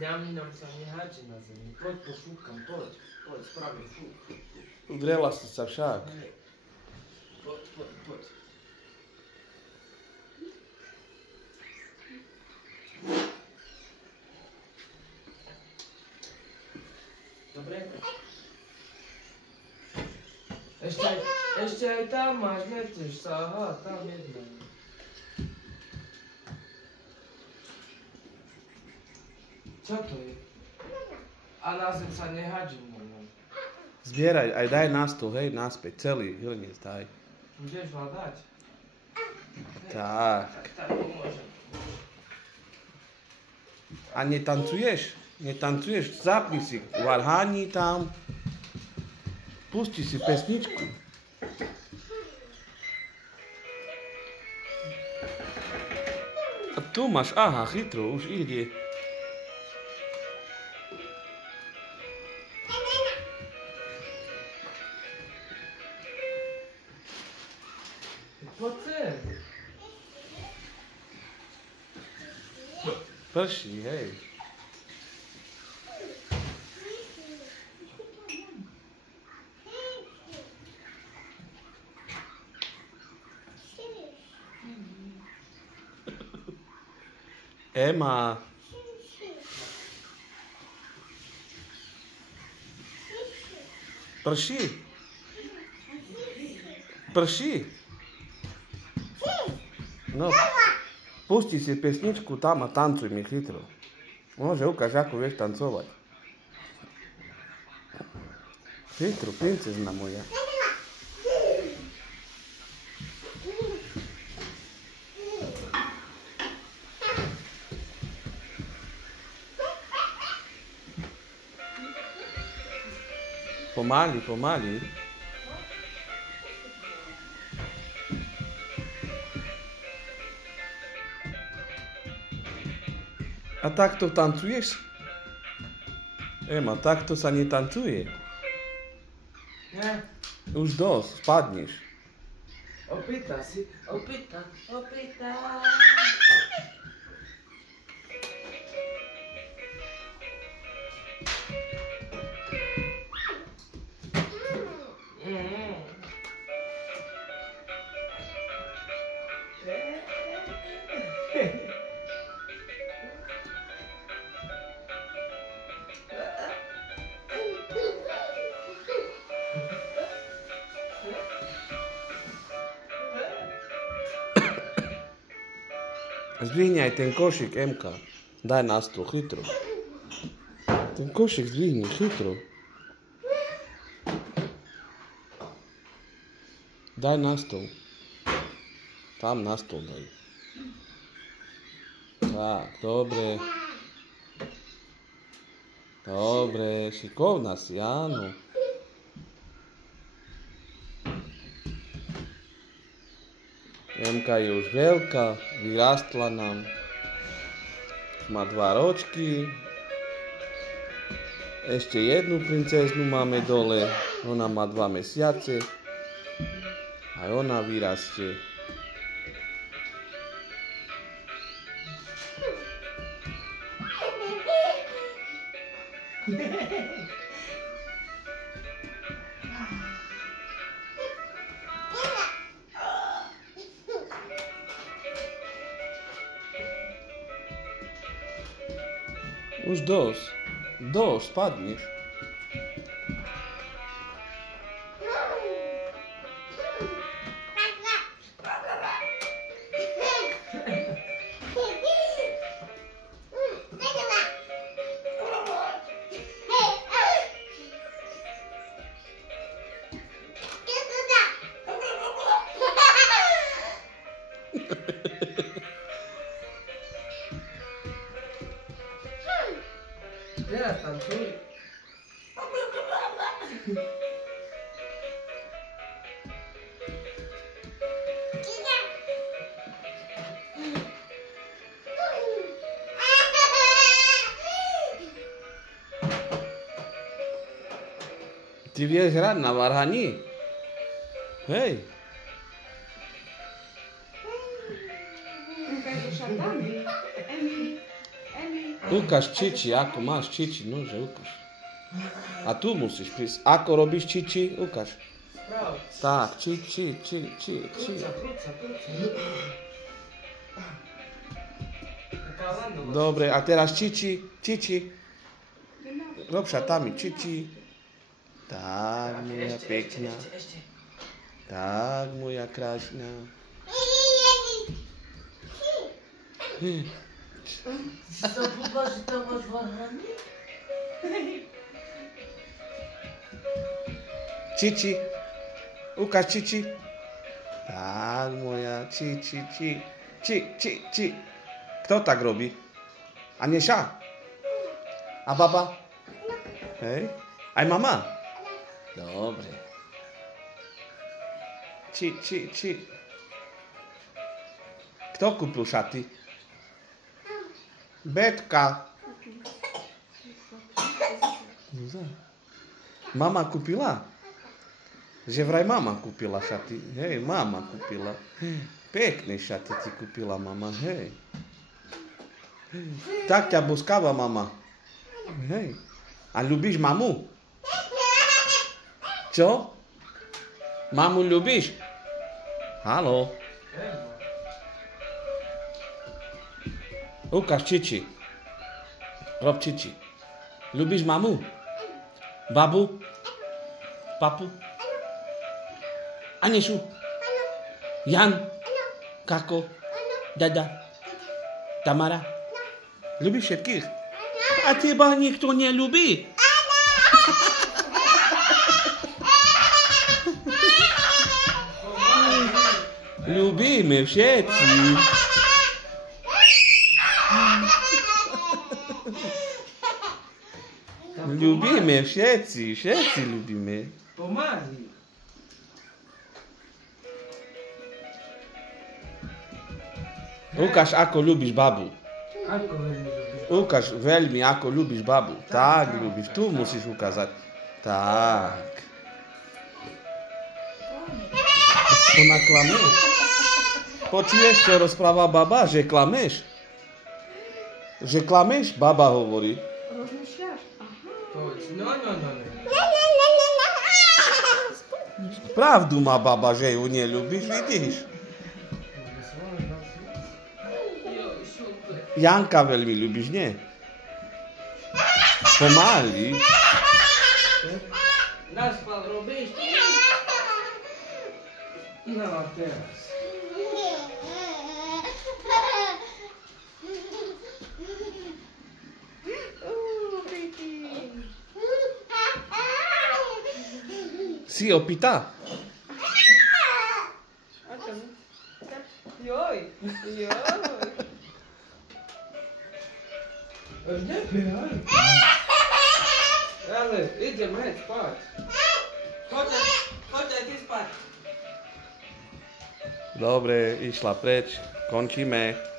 Ľaminom sa neháči na zemi. Poď, pofúkam, poď. Poď, spravím fúk. Udrela si sa však. Poď. Dobre? Ešte aj tam máš, metieš sa, aha, tam jedna. Čo to je? A na zem sa nehádžim na ňom. Zbieraj, aj daj na stôl, hej, naspäť, celý hrniec daj. Budeš hľadať? Tak. Tak pomôžem. A netancuješ? Netancuješ? Zapni si varhani tam. Pusti si pesničku. A tu máš, aha, chytro, už ide. Poď sem. Prší, hej. Ema. Prší. Prší. No, pusti si pesničku tam a tancuj mi chytro. Môže, ukáž, ako vieš tancovať. Chytro, princezna moja. Pomaly. A takto tancuješ? Ema, takto sa netancuje. Ne? Už dosť, spadneš. Opýta si, opýta. Zdvihni aj ten košík, Emka. Daj na stôl, chytro. Ten košík zdvihni, chytro. Daj na stôl. Tam na stôl daj. Tak, dobre. Dobre, šikovná si, áno. Emka je už veľká, vyrastla nám. Má 2 ročky. Ešte jednu princeznu máme dole. Ona má 2 mesiace. Aj ona vyrastie. Už dosť. Dosť, spadneš. Teraz tancuj. Ty vieš hrať na varhani? Hej. Kijk eens aan Dani. Emmy. Ukáž čiči, ako máš čiči, nože, ukáž. A tu musíš prísť. Ako robíš čiči, ukáž. Tak, či. Dobre, a teraz čiči. Rob šatami, čiči. Tak, moja pekná. Tak, moja krásna. Zabudla, že tam máš varhany? Čiči. Ukáž čiči. Tak, moja či. Kto tak robí? A Neša? A baba? Hej? Aj mama? Dobre. Či. Kto kúpil šaty? Betka. Mama kúpila? Že vraj mama kúpila šaty. Hej, mama kúpila. Pekné šaty ti kúpila mama, hej. Tak ťa boskáva mama. Hej. A ľubíš mamu? Čo? Mamu ľubíš? Haló? Ukáž čiči. Rob čiči. Ľubíš mamu? Babu? Papu? Anešu? Jan? Kako? Dada? Tamara? Ľubíš všetkých? A teba nikto neľubí? Ľubíme všetci. Ľubíme všetci ľubíme. Pomáli. Ukáž, ako ľubíš babu. Ako veľmi ľubíš? Ukáž veľmi, ako ľubíš babu. Tak ľubíš, tu musíš ukázať. Tak. Ona klame. Počuješ, čo rozpráva baba? Že klameš? Že klameš? Baba hovorí. Rozmýšľaš? Povedz, no. Pravdu má baba, že ju neľubíš, vidíš? Janka veľmi ľubíš, nie? Pomaly. Naspal robíš? No a teraz. Si opýta? Joj. Už nebehaj. Ale idem hneď spať. Choď aj ty spať. Dobre, išla preč. Končíme.